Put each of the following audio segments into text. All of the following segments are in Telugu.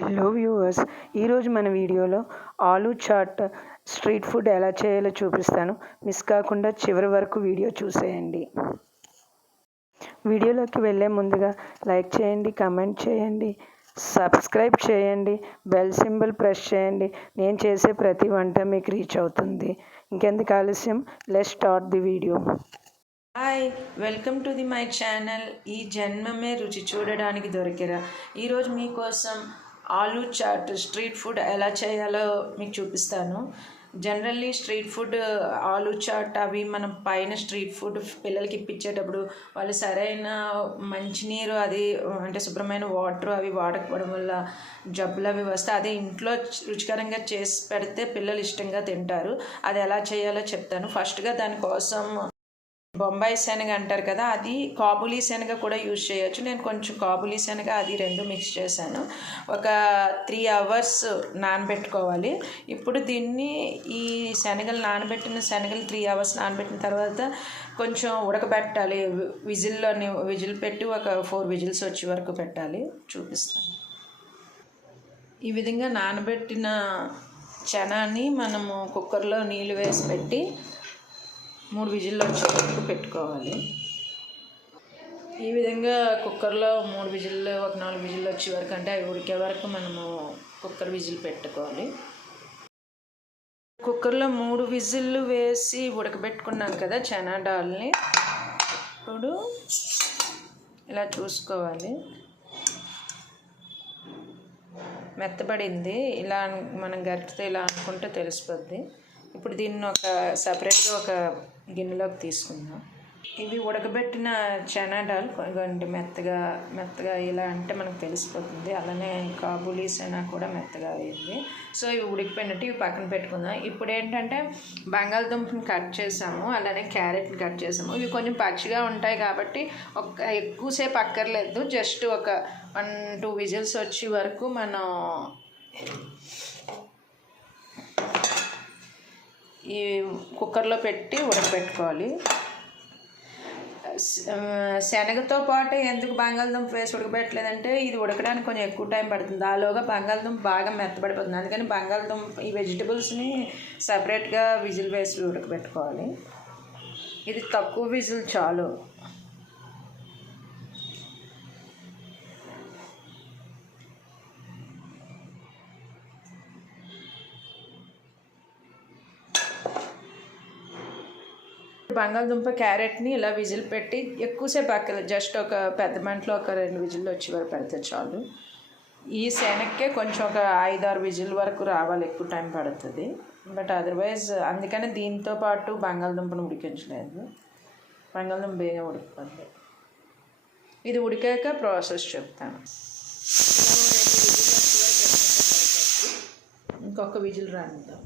హలో వ్యూవర్స్ ఈరోజు మన వీడియోలో ఆలూ చాట్ స్ట్రీట్ ఫుడ్ ఎలా చేయాలో చూపిస్తాను. మిస్ కాకుండా చివరి వరకు వీడియో చూసేయండి. వీడియోలోకి వెళ్ళే ముందుగా లైక్ చేయండి కమెంట్ చేయండి సబ్స్క్రైబ్ చేయండి బెల్ సింబల్ ప్రెస్ చేయండి. నేను చేసే ప్రతి వంట మీకు రీచ్ అవుతుంది. ఇంకెందుకు ఆలస్యం? Let start the video hi welcome to the my channel ఈ జన్మమే రుచి చూడడానికి దొరికిరా. ఈరోజు మీకోసం ఆలూ చాట్ స్ట్రీట్ ఫుడ్ ఎలా చేయాలో మీకు చూపిస్తాను. Generally street food aloo chaat అవి మనం పైన స్ట్రీట్ ఫుడ్ పిల్లలకి ఇప్పించేటప్పుడు వాళ్ళు సరైన మంచినీరు అది అంటే శుభ్రమైన వాటర్ అవి వాడకపోవడం వల్ల జబ్బులు అవి వస్తే అదే ఇంట్లో రుచికరంగా చేసి పెడితే పిల్లలు ఇష్టంగా తింటారు. అది ఎలా చేయాలో చెప్తాను. ఫస్ట్గా దానికోసం బొంబాయి శనగ అంటారు కదా అది కాబులీ శనగ కూడా యూజ్ చేయొచ్చు. నేను కొంచెం కాబులీ శనగ అది రెండు మిక్స్ చేశాను. ఒక త్రీ అవర్స్ నానబెట్టుకోవాలి. ఇప్పుడు దీన్ని ఈ శనగలు నానబెట్టిన శనగలు త్రీ అవర్స్ నానబెట్టిన తర్వాత కొంచెం ఉడకబెట్టాలి. విజిల్లోని విజిల్ పెట్టి ఒక ఫోర్ విజిల్స్ వచ్చే వరకు పెట్టాలి. చూపిస్తాను. ఈ విధంగా నానబెట్టిన చనాన్ని మనము కుక్కర్లో నీళ్ళు వేసి పెట్టి మూడు విజిల్లు వచ్చే వరకు పెట్టుకోవాలి. ఈ విధంగా కుక్కర్లో మూడు విజిల్లు ఒక నాలుగు విజిల్లు వచ్చే వరకు అంటే అవి ఉడికే వరకు మనము కుక్కర్ విజిల్ పెట్టుకోవాలి. కుక్కర్లో మూడు విజిల్లు వేసి ఉడకబెట్టుకున్నాం కదా చనా డాల్ని ఇప్పుడు ఇలా చూసుకోవాలి. మెత్తబడింది. ఇలా మనం గరిటితో ఇలా అనుకుంటే తెలిసిపోద్ది. ఇప్పుడు దీన్ని ఒక సపరేట్గా ఒక గిన్నెలోకి తీసుకుందాం. ఇవి ఉడకబెట్టిన చనా డాల్ కొంచెం మెత్తగా మెత్తగా ఇలా అంటే మనకు తెలిసిపోతుంది. అలానే కాబూలీ చనా కూడా మెత్తగా అయింది సో ఇవి ఉడికిపోయినట్టు ఇవి పక్కన పెట్టుకుందాం. ఇప్పుడు ఏంటంటే బంగాళదుంపని కట్ చేసాము. అలానే క్యారెట్ని కట్ చేసాము. ఇవి కొంచెం పచ్చిగా ఉంటాయి కాబట్టి ఒక ఎక్కువసేపు అక్కర్లేదు. జస్ట్ ఒక వన్ టూ విజిల్స్ వచ్చే వరకు మనం ఈ కుక్కర్లో పెట్టి ఉడకబెట్టుకోవాలి. శనగతో పాటు ఎందుకు బంగాళదుంప వేసి ఉడకబెట్టలేదంటే ఇది ఉడకడానికి కొంచెం ఎక్కువ టైం పడుతుంది. ఆలోగా బంగాళదుంప బాగా మెత్తబడిపోతుంది. అందుకని బంగాళదుంప ఈ వెజిటబుల్స్ని సపరేట్గా విజిల్ వేసి ఉడకబెట్టుకోవాలి. ఇది తక్కువ విజిల్ చాలు. బంగాళదుంప క్యారెట్ని ఇలా విజిల్ పెట్టి ఎక్కువసేపు అక్కడ జస్ట్ ఒక పెద్ద మంటలో ఒక రెండు విజిల్లు వచ్చి వరకు పెడితే చాలు. ఈ శనక్కే కొంచెం ఒక ఐదారు విజిల్ వరకు రావాలి ఎక్కువ టైం పడుతుంది. బట్ అదర్వైజ్ అందుకని దీంతో పాటు బంగాళదుంపను ఉడికించలేదు. బంగాళదుంప బేగా ఉడికిపోద్ది. ఇది ఉడికాక ప్రాసెస్ చెప్తాను. ఇంకొక విజిల్ రానిద్దాం.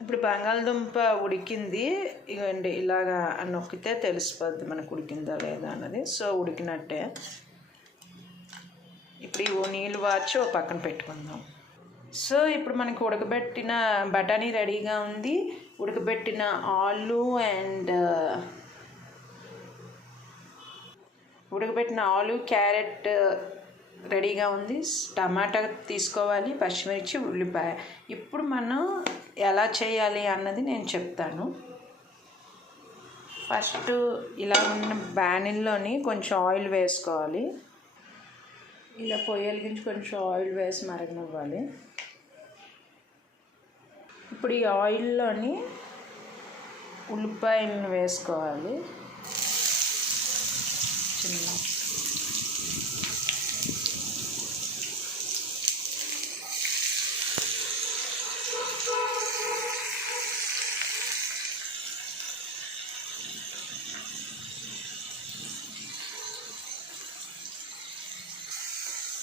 ఇప్పుడు బంగాళదుంప ఉడికింది. ఇగండి ఇలాగా నొక్కితే తెలిసిపోద్ది మనకు ఉడికిందా లేదా అన్నది. సో ఉడికినట్టే. ఇప్పుడు ఈ నీళ్ళు వాచి ఓ పక్కన పెట్టుకుందాం. సో ఇప్పుడు మనకి ఉడకబెట్టిన బఠానీ రెడీగా ఉంది. ఉడకబెట్టిన ఆలు అండ్ ఉడకబెట్టిన ఆలు క్యారెట్ రెడీగా ఉంది. టమాటా తీసుకోవాలి పచ్చిమిర్చి ఉల్లిపాయ. ఇప్పుడు మనం ఎలా చేయాలి అన్నది నేను చెప్తాను. ఫస్ట్ ఇలా ఉన్న బ్యానిల్లోని కొంచెం ఆయిల్ వేసుకోవాలి. ఇలా పొయ్యి వెలిగించి కొంచెం ఆయిల్ వేసి మరగనివ్వాలి. ఇప్పుడు ఈ ఆయిల్లోని ఉల్లిపాయలను వేసుకోవాలి. చిన్న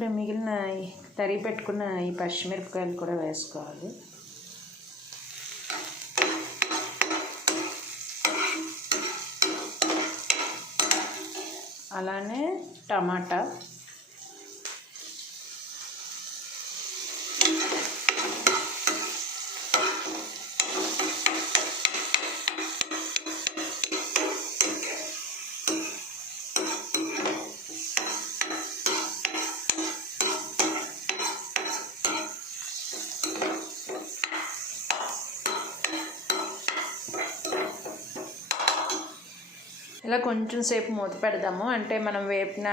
ఇప్పుడు మిగిలిన తరిగి పెట్టుకున్న ఈ పచ్చిమిరపకాయలు కూడా వేసుకోవాలి. అలానే టమాటా. ఇలా కొంచెం సేపు మూత పెడదాము. అంటే మనం వేపిన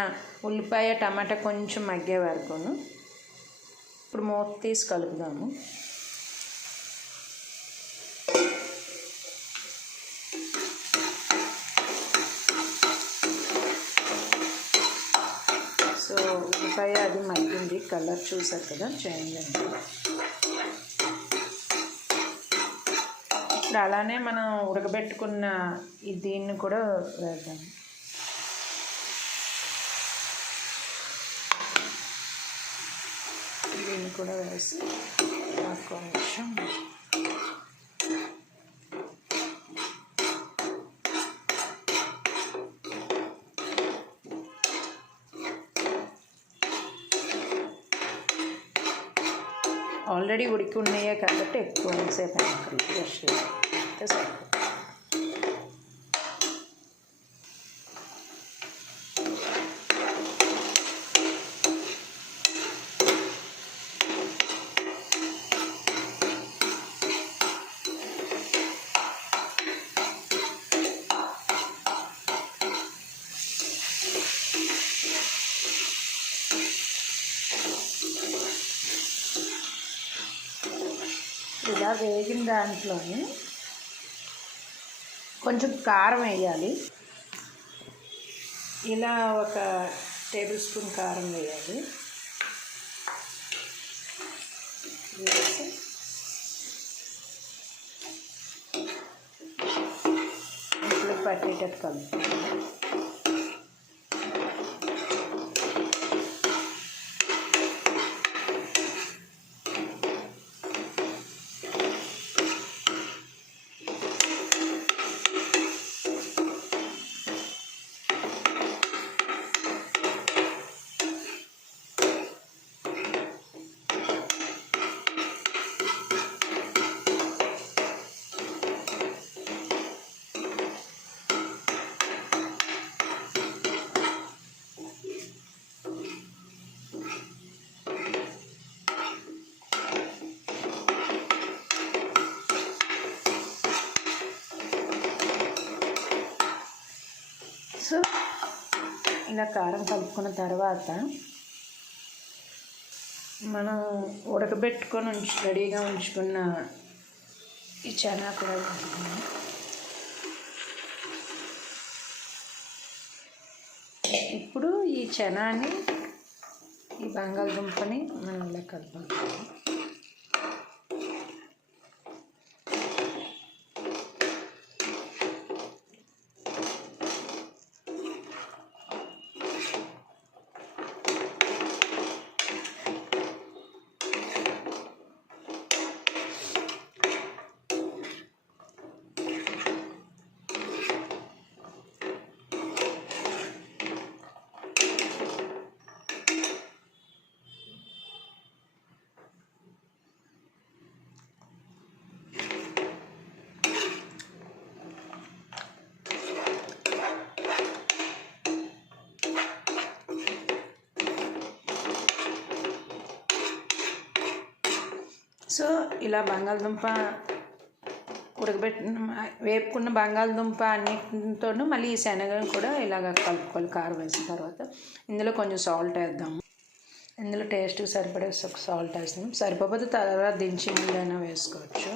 ఉల్లిపాయ టమాటా కొంచెం మగ్గే వరకును. ఇప్పుడు మూత తీసి కలుపుదాము. సో ఉల్లిపాయ అది మగ్గింది. కలర్ చూసారు కదా చేంజ్ అయింది. ఇప్పుడు అలానే మనం ఉడకబెట్టుకున్న దీన్ని కూడా వేద్దాం. దీన్ని కూడా వేసి ఒక్క నిమిషం ఆల్రెడీ ఉడికి ఉన్నాయే కాబట్టి ఎక్కువ సేపు అక్కర్లేదు జస్ట్ అయితే సరిపోతుంది ఇలా వేగిన దాంట్లోని కొంచెం కారం వేయాలి. ఇలా ఒక టేబుల్ స్పూన్ కారం వేయాలి. వేసి ఇంట్లో పట్టేటట్టు కలుపుకోవాలి సో ఇలా కారం కలుపుకున్న తర్వాత మనం ఉడకబెట్టుకొని ఉంచు రెడీగా ఉంచుకున్న ఈ చనా కూడా ఇప్పుడు ఈ చనాని ఈ బంగాళదుంపని మనం ఇలా కలుపుకుంటాము సో ఇలా బంగాళదుంప ఉడకబెట్టిన వేపుకున్న బంగాళదుంప అన్నిటితోనూ మళ్ళీ ఈ శనగను కూడా ఇలాగ కలుపుకోవాలి కారం వేసిన తర్వాత. ఇందులో కొంచెం సాల్ట్ వేద్దాము ఇందులో టేస్ట్ సరిపడే సాల్ట్ వేస్తాం సరిపోతే తర్వాత దించి నీళ్ళైనా వేసుకోవచ్చు.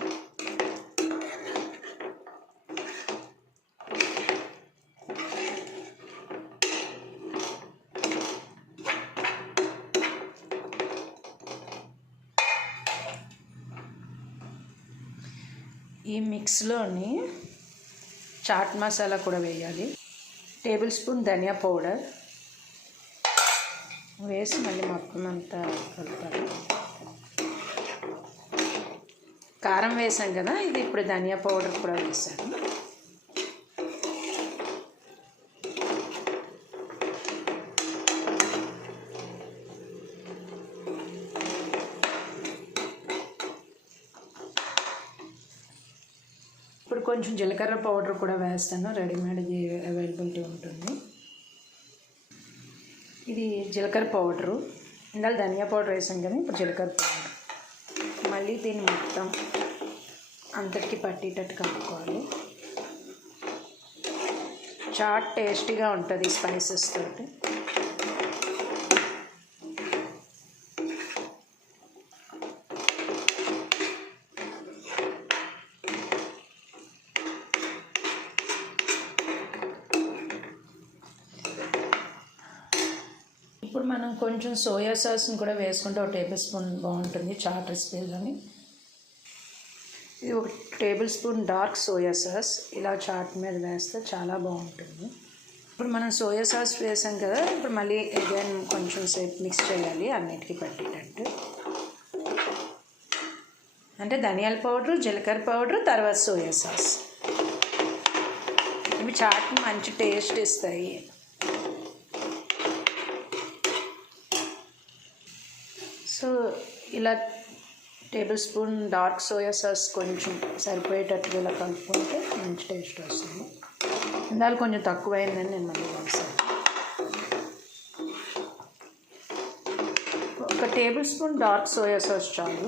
ఈ మిక్స్లోని చాట్ మసాలా కూడా వేయాలి. టేబుల్ స్పూన్ ధనియా పౌడర్. వేసి మళ్ళీ మొత్తం అంతా కలపాలి కారం వేసాం కదా ఇది ఇప్పుడు ధనియా పౌడర్ కూడా వేసాను ఇప్పుడు కొంచెం జీలకర్ర పౌడర్ కూడా వేస్తాను. రెడీమేడ్ది అవైలబిలిటీ ఉంటుంది. ఇది జీలకర్ర పౌడరు. ఇందాక ధనియా పౌడర్ వేసాం కానీ ఇప్పుడు జీలకర్ర పౌడర్. మళ్ళీ దీన్ని మొత్తం అంతటికి పట్టేటట్టు కలుపుకోవాలి. చాట్ టేస్టీగా ఉంటుంది స్పైసెస్ తోటి. కొంచెం సోయా సాస్ని కూడా వేసుకుంటే ఒక టేబుల్ స్పూన్ బాగుంటుంది చాట్ రెసిపీలోని ఇది ఒక table spoon dark soya sauce ఇలా చాట్ మీద వేస్తే చాలా బాగుంటుంది. ఇప్పుడు మనం సోయా సాస్ వేసాం కదా ఇప్పుడు మళ్ళీ అగైన్ కొంచెం సేపు మిక్స్ చేయాలి అన్నిటికీ పట్టేటట్టు. అంటే ధనియాల పౌడరు జీలకర్ర పౌడరు తర్వాత సోయా సాస్. ఇవి చాట్ని మంచి టేస్ట్ ఇస్తాయి సో ఇలా table spoon dark soya sauce కొంచెం సరిపోయేటట్టుగా ఇలా కలుపుకుంటే మంచి టేస్ట్ వస్తుంది. ఇందాక కొంచెం తక్కువైందని నేను మళ్ళీ వేసాను. ఒక table spoon dark soya sauce చాలు.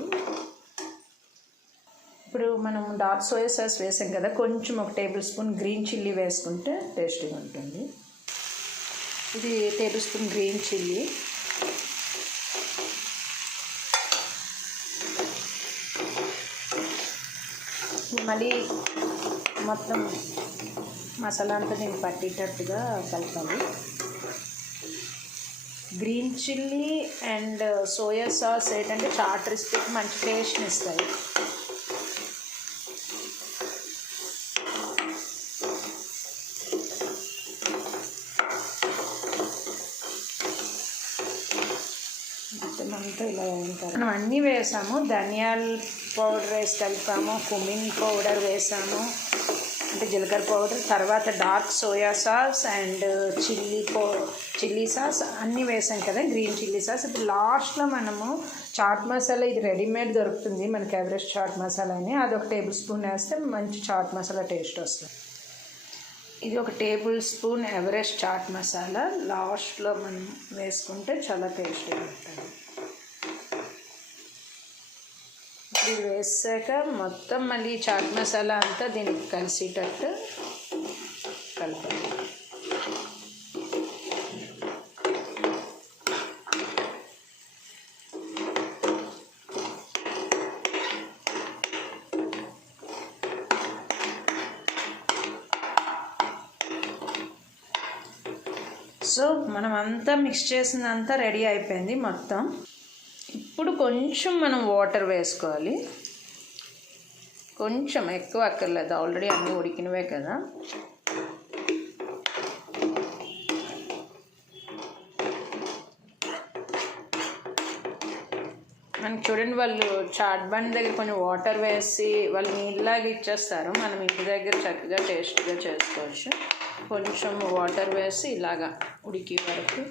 ఇప్పుడు మనం డార్క్ సోయా సాస్ వేసాం కదా కొంచెం ఒక టేబుల్ స్పూన్ గ్రీన్ చిల్లీ వేసుకుంటే టేస్టీగా ఉంటుంది. ఇది టేబుల్ స్పూన్ గ్రీన్ చిల్లీ. మళ్ళీ మొత్తం మసాలా అంతా నేను పట్టేటట్టుగా కలపాలి. Green chilli and soya sauce ఏంటంటే చాట్ రెసిపీకి మంచి టేస్ట్ని ఇస్తాయి. మొత్తం అంతా ఇలా ఉంటారు. మనం అన్నీ వేసాము. ధనియాలు పౌడర్ వేసి కలిపాము కుమిన్ పౌడర్ వేసాము. అంటే జీలకర్ర పౌడర్ తర్వాత dark soya sauce and chilli pow chilli sauce అన్నీ వేసాం కదా గ్రీన్ చిల్లీ సాస్. ఇప్పుడు లాస్ట్లో మనము చాట్ మసాలా ఇది రెడీమేడ్ దొరుకుతుంది మనకి ఎవరెస్ట్ చాట్ మసాలా అని. అది ఒక టేబుల్ స్పూన్ వేస్తే మంచి చాట్ మసాలా టేస్ట్ వస్తుంది. ఇది ఒక table spoon Everest chaat masala. లాస్ట్లో మనం వేసుకుంటే చాలా టేస్టీగా ఉంటుంది. ఇది వేసాక మొత్తం మళ్ళీ చాట్ మసాలా అంతా దీనికి కలిసేటట్టు కలపాలి. సో మనం అంతా మిక్స్ చేసిందంతా రెడీ అయిపోయింది మొత్తం. ఇప్పుడు కొంచెం మనం వాటర్ వేసుకోవాలి. కొంచెం ఎక్కువ అక్కర్లేదు. ఆల్రెడీ అన్నీ ఉడికినవే కదా. మనకి చూడండి వాళ్ళు చాట్ బండ్ దగ్గర కొంచెం వాటర్ వేసి వాళ్ళు నీళ్ళలాగా ఇచ్చేస్తారు. మనం ఇంటి దగ్గర చక్కగా టేస్ట్గా చేసుకోవచ్చు. కొంచెం వాటర్ వేసి ఇలాగా ఉడికి వరకు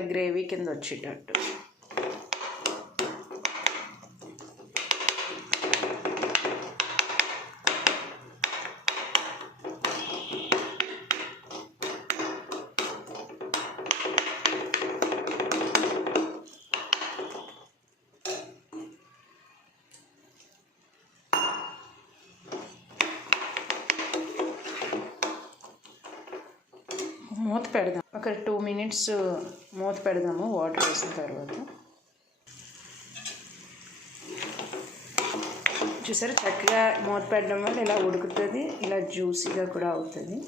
ఇలా గ్రేవీ కింద వచ్చేటట్టు. మూత పెడదాం. ఒక టూ మినిట్స్ మూత పెడదాము వాటర్ వేసిన తర్వాత. చూసారా చక్కగా మూత పెట్టడం వల్ల ఇలా ఉడుకుతుంది ఇలా జ్యూసీగా కూడా అవుతుంది.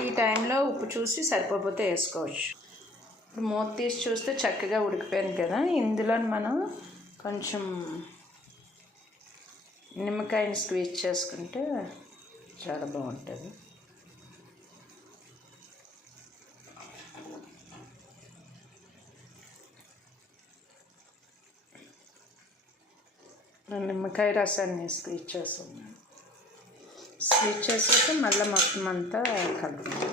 ఈ టైంలో ఉప్పు చూసి సరిపోతే వేసుకోవచ్చు. ఇప్పుడు మూత తీసి చూస్తే చక్కగా ఉడికిపోయింది కదా. ఇందులో మనం కొంచెం నిమ్మకాయని స్క్వీజ్ చేసుకుంటే చాలా బాగుంటుంది. నిమ్మకాయ రసాన్ని స్క్వీజ్ చేస్తున్నాను స్వీట్ చేసాక మళ్ళీ మొత్తం అంతా కలుపుతాం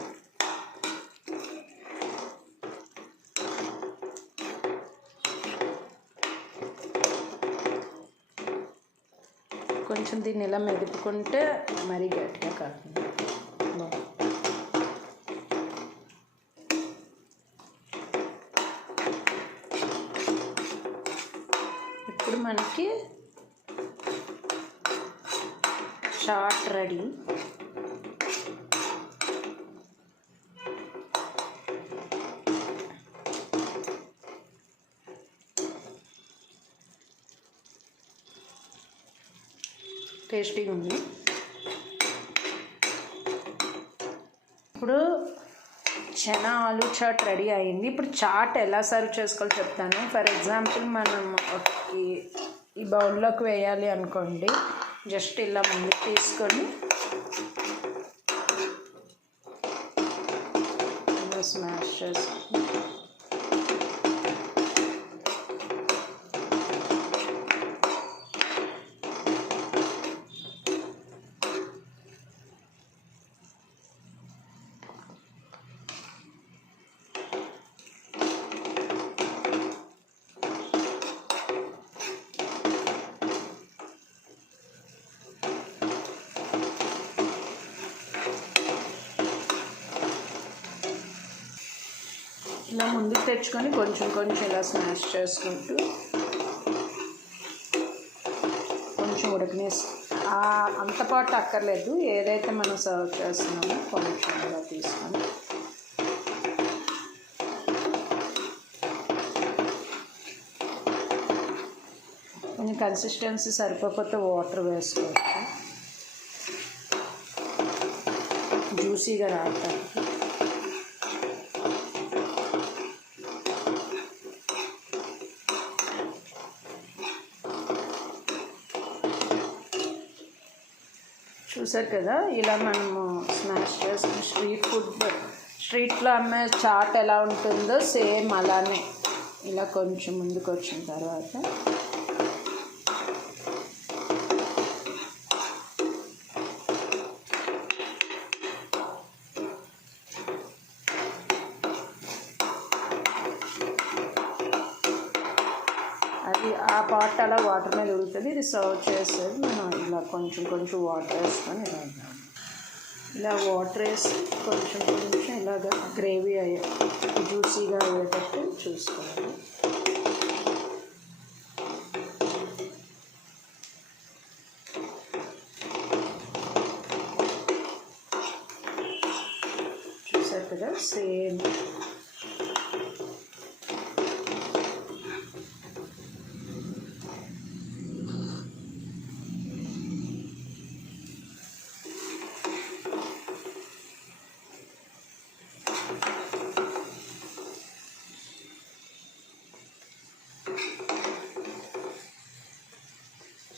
కొంచెం దీన్ని ఇలా మెదుపుకుంటే మరీ గట్టిగా కాకుండా ఇప్పుడు మనకి చాట్ రెడీ. టేస్టీగా ఉంది. ఇప్పుడు చనా ఆలు చాట్ రెడీ అయింది. ఇప్పుడు చాట్ ఎలా సర్వ్ చేసుకోవాలో చెప్తాను. ఫర్ ఎగ్జాంపుల్ మనం ఈ- ఈ బౌల్లోకి వేయాలి అనుకోండి. జస్ట్ ఇలా ముందుకు తీసుకొని స్మాష్ చేసుకుంటాం తెచ్చుకొని కొంచెం కొంచెం ఇలా స్మాష్ చేసుకుంటూ కొంచెం ఉడకనేసి అంత పాటు అక్కర్లేదు. ఏదైతే మనం సర్వ్ చేస్తున్నామో కొంచెం ఇలా తీసుకొని. కొంచెం కన్సిస్టెన్సీ సరిపోకపోతే వాటర్ వేసుకోవచ్చు. జ్యూసీగా రావటానికి. చూసారు కదా ఇలా మనము స్మాష్ చేసుకుని స్ట్రీట్ ఫుడ్ స్ట్రీట్లో అమ్మే చాట్ ఎలా ఉంటుందో సేమ్ అలానే. ఇలా కొంచెం ముందుకు వచ్చిన తర్వాత అది ఆ పాట్ అలా వాటర్ మీద ఉడుతుంది ఇది సర్వ్ చేసేది మనం ఇలా కొంచెం కొంచెం వాటర్ వేసుకొని ఇలా ఇలా వాటర్ వేసి కొంచెం కొంచెం ఇలాగ గ్రేవీ అయ్యే జ్యూసీగా అయ్యేటట్టు చూసుకోవాలి చూసారు కదా సేమ్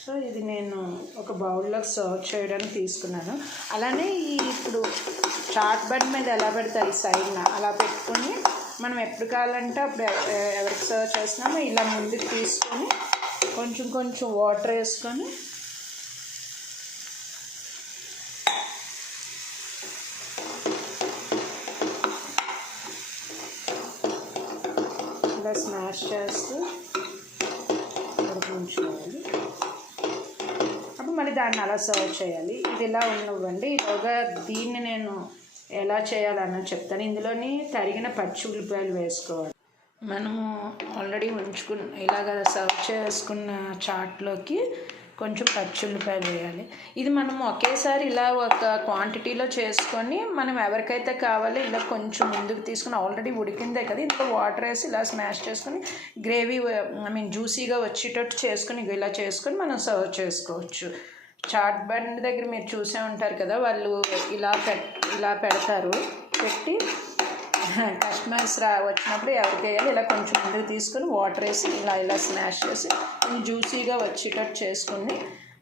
సో ఇది నేను ఒక బౌల్లో సర్వ్ చేయడానికి తీసుకున్నాను. అలానే ఈ ఇప్పుడు చాట్ బడ్ మీద ఎలా పెడతారు ఈ సైడ్న అలా పెట్టుకొని మనం ఎప్పుడు కావాలంటే అప్పుడు ఎవరికి సర్వ్ చేసినామో ఇలా ముందుకు తీసుకొని కొంచెం కొంచెం వాటర్ వేసుకొని ఇలా స్మాష్ చేస్తూ కొంచెం దాన్ని అలా సర్వ్ చేయాలి. ఇది ఇలా ఉన్నవ్వండి ఈలోగా దీన్ని నేను ఎలా చేయాలన్న చెప్తాను. ఇందులోని తరిగిన పచ్చి ఉల్లిపాయలు వేసుకోవాలి. మనము ఆల్రెడీ ఉంచుకున్న ఇలాగ సర్వ్ చేసుకున్న చాట్లోకి కొంచెం పచ్చి ఉల్లిపాయలు వేయాలి. ఇది మనం ఒకేసారి ఇలా ఒక క్వాంటిటీలో చేసుకొని మనం ఎవరికైతే కావాలో ఇలా కొంచెం ముందుకు తీసుకుని ఆల్రెడీ ఉడికిందే కదా ఇంట్లో వాటర్ వేసి ఇలా స్మాష్ చేసుకొని గ్రేవీ ఐ మీన్ జ్యూసీగా వచ్చేటట్టు చేసుకొని ఇలా చేసుకొని మనం సర్వ్ చేసుకోవచ్చు. చాట్ బండ్ దగ్గర మీరు చూసే ఉంటారు కదా వాళ్ళు ఇలా పె ఇలా పెడతారు. పెట్టి కస్టమర్స్ రా వచ్చినప్పుడు ఎవరికి వేయాలి ఇలా కొంచెం ముందుకు తీసుకొని వాటర్ వేసి ఇలా ఇలా స్మాష్ చేసి జ్యూసీగా వచ్చేటట్టు చేసుకుని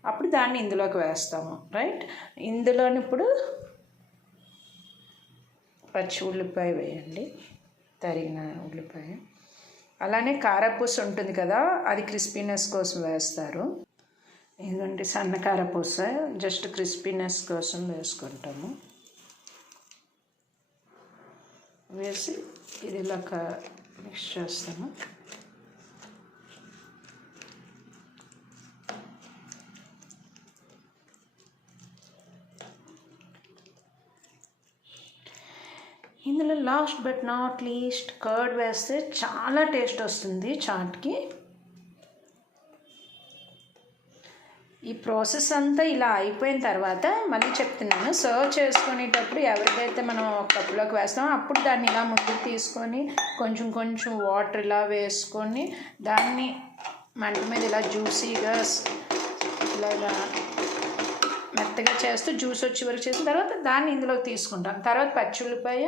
అప్పుడు దాన్ని ఇందులోకి వేస్తాము రైట్ ఇందులోని ఇప్పుడు పచ్చి ఉల్లిపాయ వేయండి తరిగిన ఉల్లిపాయ. అలానే కారపూస ఉంటుంది కదా అది క్రిస్పీనెస్ కోసం వేస్తారు. ఇదండి సన్న కారపూస జస్ట్ క్రిస్పీనెస్ కోసం వేసుకుంటాము. వేసి ఇది ఇలా మిక్స్ చేస్తాము. ఇందులో last but not least curd వేస్తే చాలా టేస్ట్ వస్తుంది చాట్కి. ఈ ప్రాసెస్ అంతా ఇలా అయిపోయిన తర్వాత మళ్ళీ చెప్తున్నాను. సర్వ్ చేసుకునేటప్పుడు ఎవరికైతే మనం కప్పులోకి వేస్తామో అప్పుడు దాన్ని ఇలా ముందుకు తీసుకొని కొంచెం కొంచెం వాటర్ ఇలా వేసుకొని దాన్ని మంట మీద ఇలా జ్యూసీగా ఇలాగా మెత్తగా చేస్తూ జ్యూస్ వచ్చే వరకు చేసిన తర్వాత దాన్ని ఇందులోకి తీసుకుంటాం. తర్వాత పచ్చిమిరపకాయ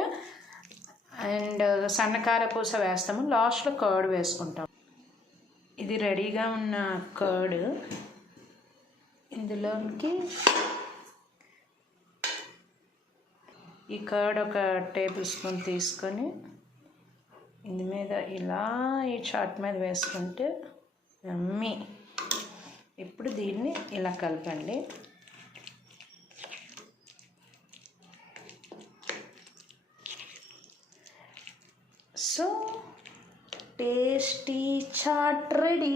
అండ్ సన్నకార పూస వేస్తాము. లాస్ట్లో కర్డ్ వేసుకుంటాం. ఇది రెడీగా ఉన్న కర్డ్. ఇందులోకి ఈ కర్డ్ ఒక టేబుల్ స్పూన్ తీసుకొని ఇందు మీద ఇలా ఈ చాట్ మీద వేసుకుంటే అమ్మి ఇప్పుడు దీన్ని ఇలా కలపండి. సో టేస్టీ చాట్ రెడీ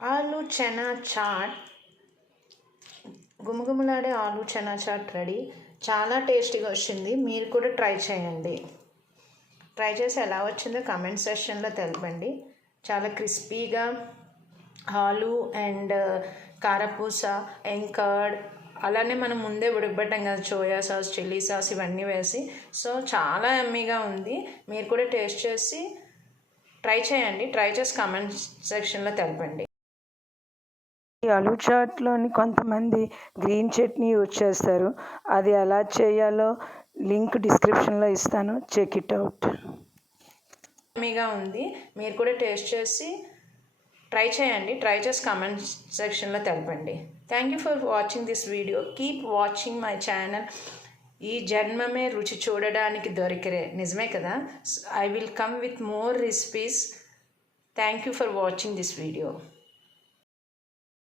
ఆలు చనా చాట్. గుమగుమలాడే ఆలు చనా చాట్ రెడీ. చాలా టేస్టీగా వచ్చింది. మీరు కూడా ట్రై చేయండి. ట్రై చేసి ఎలా వచ్చిందో కమెంట్ సెక్షన్లో తెలపండి. చాలా క్రిస్పీగా ఆలు అండ్ uh, కారపూస అండ్ కర్డ్ అలానే మనం ముందే ఉడకబెట్టాం కదా సోయా సాస్ చిల్లీ సాస్ ఇవన్నీ వేసి. సో చాలా ఎమ్మీగా ఉంది. మీరు కూడా టేస్ట్ చేసి ట్రై చేయండి. ట్రై చేసి కామెంట్ సెక్షన్లో తెలపండి. ఆలూ చాట్లోని కొంతమంది గ్రీన్ చట్నీ యూజ్ చేస్తారు. అది ఎలా చేయాలో లింక్ డిస్క్రిప్షన్లో ఇస్తాను. Check it out. మీగా ఉంది. మీరు కూడా టేస్ట్ చేసి ట్రై చేయండి. ట్రై చేసి కామెంట్ సెక్షన్లో తెలపండి. Thank you for watching this video keep watching my channel ఈ జన్మమే రుచి చూడడానికి దొరికిరే. నిజమే కదా? I will come with more recipes thank you for watching this video